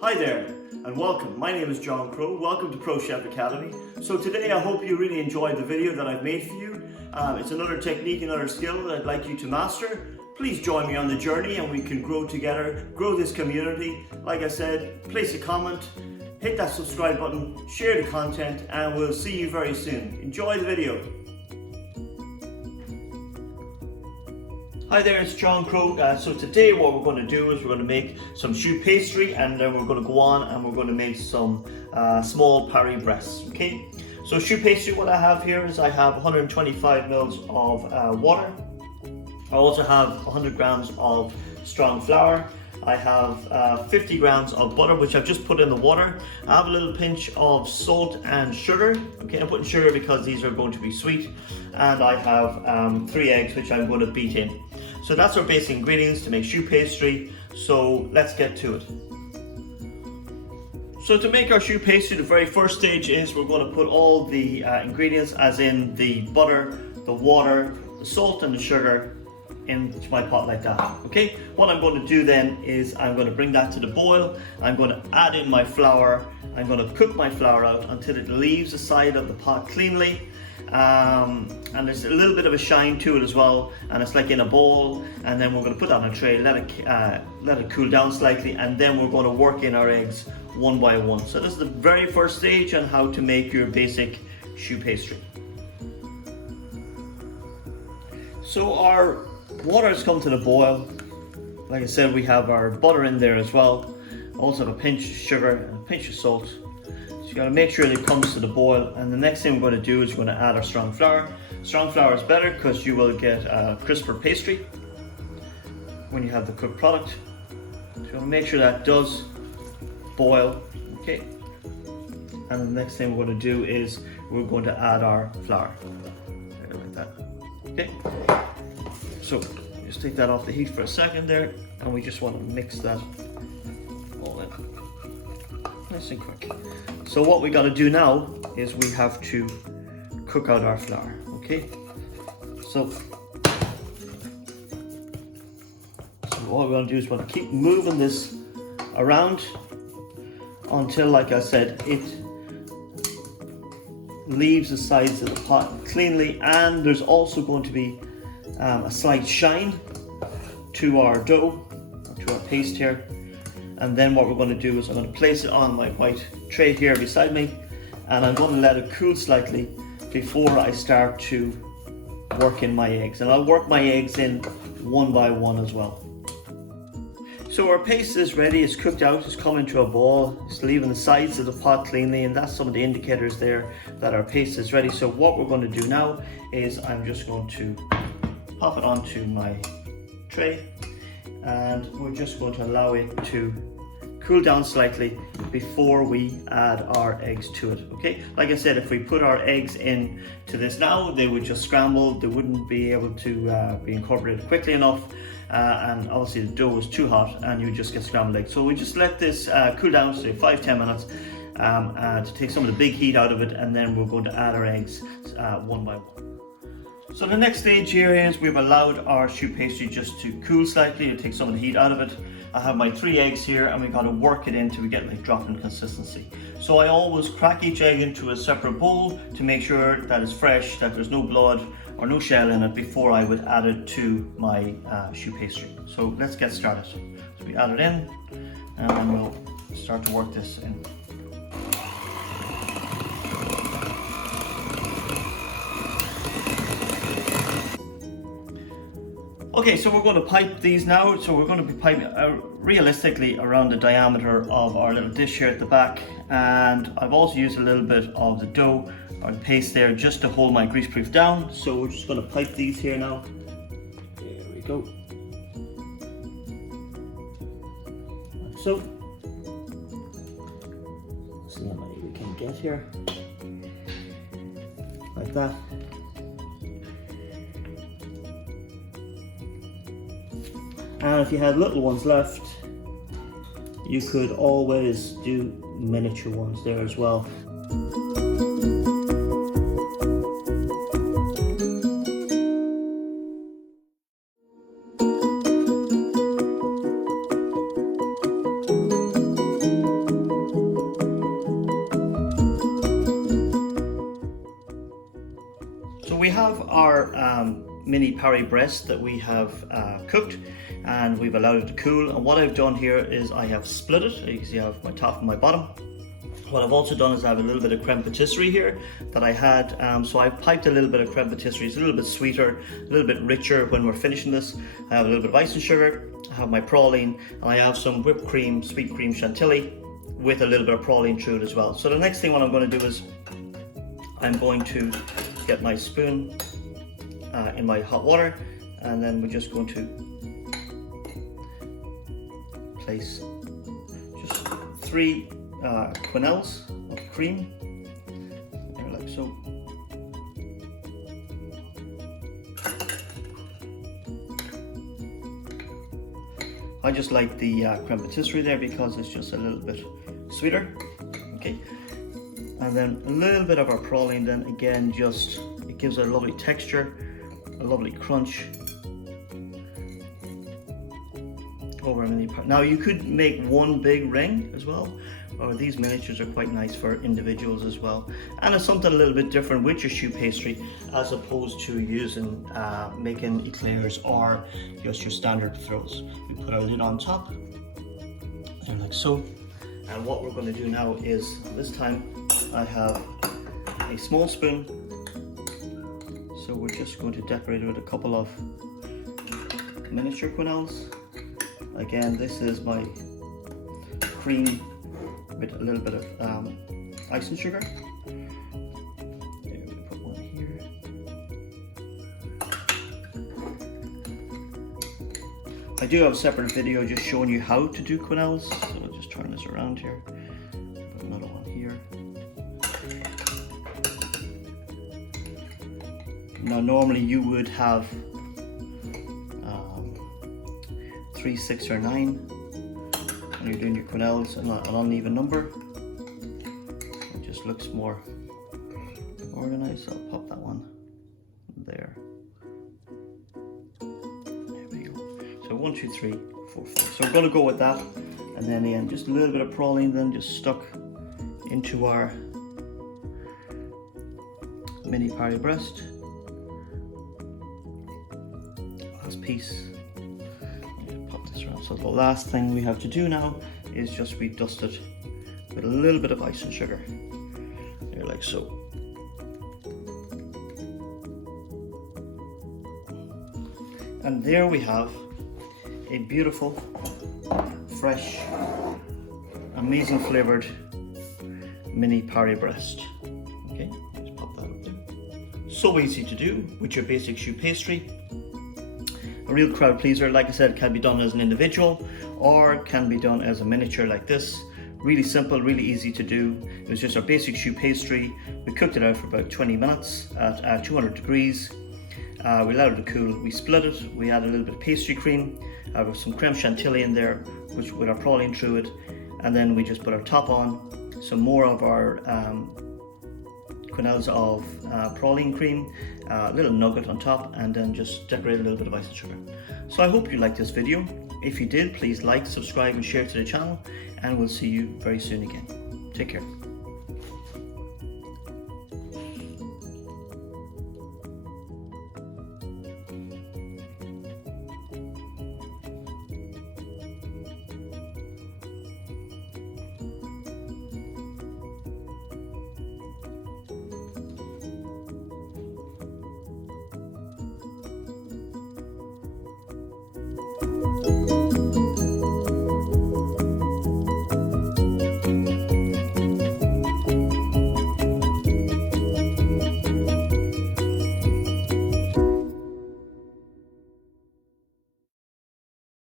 Hi there and welcome. My name is John Crowe. Welcome to Pro Chef Academy. So today I hope you really enjoyed the video that I've made for you. It's another technique, another skill that I'd like you to master. Please join me on the journey and we can grow together, grow this community. Like I said, place a comment, hit that subscribe button, share the content, and we'll see you very soon. Enjoy the video. Hi there, it's John Crowe. So today what we're going to do is we're going to make some choux pastry, and then we're going to go on and we're going to make some small Paris breasts. Okay, so choux pastry, what I have here is I have 125 mils of water. I also have 100 grams of strong flour. I have 50 grams of butter, which I've just put in the water. I have a little pinch of salt and sugar. Okay, I'm putting sugar because these are going to be sweet. And I have 3 eggs, which I'm going to beat in. So that's our basic ingredients to make choux pastry. So let's get to it. So to make our choux pastry, the very first stage is we're going to put all the ingredients, as in the butter, the water, the salt and the sugar, into my pot like that. Okay, what I'm going to do then is I'm going to bring that to the boil. I'm going to add in my flour. I'm going to cook my flour out until it leaves the side of the pot cleanly. And there's a little bit of a shine to it as well, and it's like in a bowl. And then we're going to put that on a tray, let it cool down slightly, and then we're going to work in our eggs one by one. So this is the very first stage on how to make your basic choux pastry. So our water has come to the boil. Like I said, we have our butter in there as well. Also have a pinch of sugar and a pinch of salt. So you got to make sure that it comes to the boil. And the next thing we're going to do is we're going to add our strong flour. Strong flour is better because you will get a crisper pastry when you have the cooked product. So you want to make sure that does boil. Okay. And the next thing we're going to do is we're going to add our flour. Like that. Okay. So just take that off the heat for a second there, and we just want to mix that all in nice and quick. So what we got to do now is we have to cook out our flour. Okay, so what we're going to do is we're going to keep moving this around until, like I said, it leaves the sides of the pot cleanly, and there's also going to be a slight shine to our dough, to our paste here. And then what we're going to do is I'm going to place it on my white tray here beside me, and I'm going to let it cool slightly before I start to work in my eggs. And I'll work my eggs in one by one as well. So our paste is ready, it's cooked out, it's come into a ball, it's leaving the sides of the pot cleanly, and that's some of the indicators there that our paste is ready. So what we're going to do now is I'm just going to pop it onto my tray, and we're just going to allow it to cool down slightly before we add our eggs to it. Okay, like I said, if we put our eggs in to this now, they would just scramble. They wouldn't be able to be incorporated quickly enough, and obviously the dough was too hot and you just get scrambled eggs. So we just let this cool down, say 5-10 minutes, to take some of the big heat out of it, and then we're going to add our eggs one by one. So the next stage here is we've allowed our choux pastry just to cool slightly, to take some of the heat out of it. I have my 3 eggs here, and we've got to work it in till we get like drop-in consistency. So I always crack each egg into a separate bowl to make sure that it's fresh, that there's no blood or no shell in it before I would add it to my choux pastry. So let's get started. So we add it in, and then we'll start to work this in. Okay, so we're going to pipe these now. So we're going to be piping realistically around the diameter of our little dish here at the back. And I've also used a little bit of the dough or the paste there just to hold my greaseproof down. So we're just going to pipe these here now. There we go. Like so. See how many we can get here. Like that. And if you had little ones left, you could always do miniature ones there as well. mini Paris breast that we have cooked, and we've allowed it to cool. And what I've done here is I have split it. You can see I have my top and my bottom. What I've also done is I have a little bit of creme patisserie here that I had, so I've piped a little bit of creme patisserie. It's a little bit sweeter, a little bit richer when we're finishing this. I have a little bit of icing sugar, I have my praline, and I have some whipped cream, sweet cream chantilly with a little bit of praline through it as well. So the next thing what I'm going to do is I'm going to get my spoon in my hot water, and then we're just going to place just 3 quenelles of cream, like so. I just like the creme patisserie there because it's just a little bit sweeter. Okay, and then a little bit of our praline. Then again, just it gives a lovely texture, a lovely crunch over a mini part. Now you could make one big ring as well, or these miniatures are quite nice for individuals as well. And it's something a little bit different with your choux pastry as opposed to using making eclairs or just your standard throws. We put our lid on top, there like so. And what we're going to do now is, this time I have a small spoon, so we're just going to decorate it with a couple of miniature quenelles. Again, this is my cream with a little bit of icing sugar. There, we put one here. I do have a separate video just showing you how to do quenelles, so I'll just turn this around here. Put another one here. Now normally you would have 3, 6, or 9 when you're doing your quenelles, and an uneven number. It just looks more organized. So I'll pop that one there. There we go. So 1, 2, 3, 4, 5. So we're going to go with that, and then again just a little bit of praline then just stuck into our mini Paris breast. Last piece. So the last thing we have to do now is just we dust it with a little bit of icing sugar. There, like so. And there we have a beautiful, fresh, amazing flavored mini Paris breast. Okay, let's pop that up there. So easy to do with your basic choux pastry. A real crowd pleaser, like I said, can be done as an individual or can be done as a miniature like this. Really simple, really easy to do. It was just our basic choux pastry. We cooked it out for about 20 minutes at 200 degrees. We allowed it to cool. We split it. We added a little bit of pastry cream with some creme chantilly in there, which with our praline through it, and then we just put our top on, some more of our quenelles of praline cream, a little nugget on top, and then just decorate a little bit of icing sugar. So I hope you liked this video. If you did, please like, subscribe and share to the channel, and we'll see you very soon again. Take care.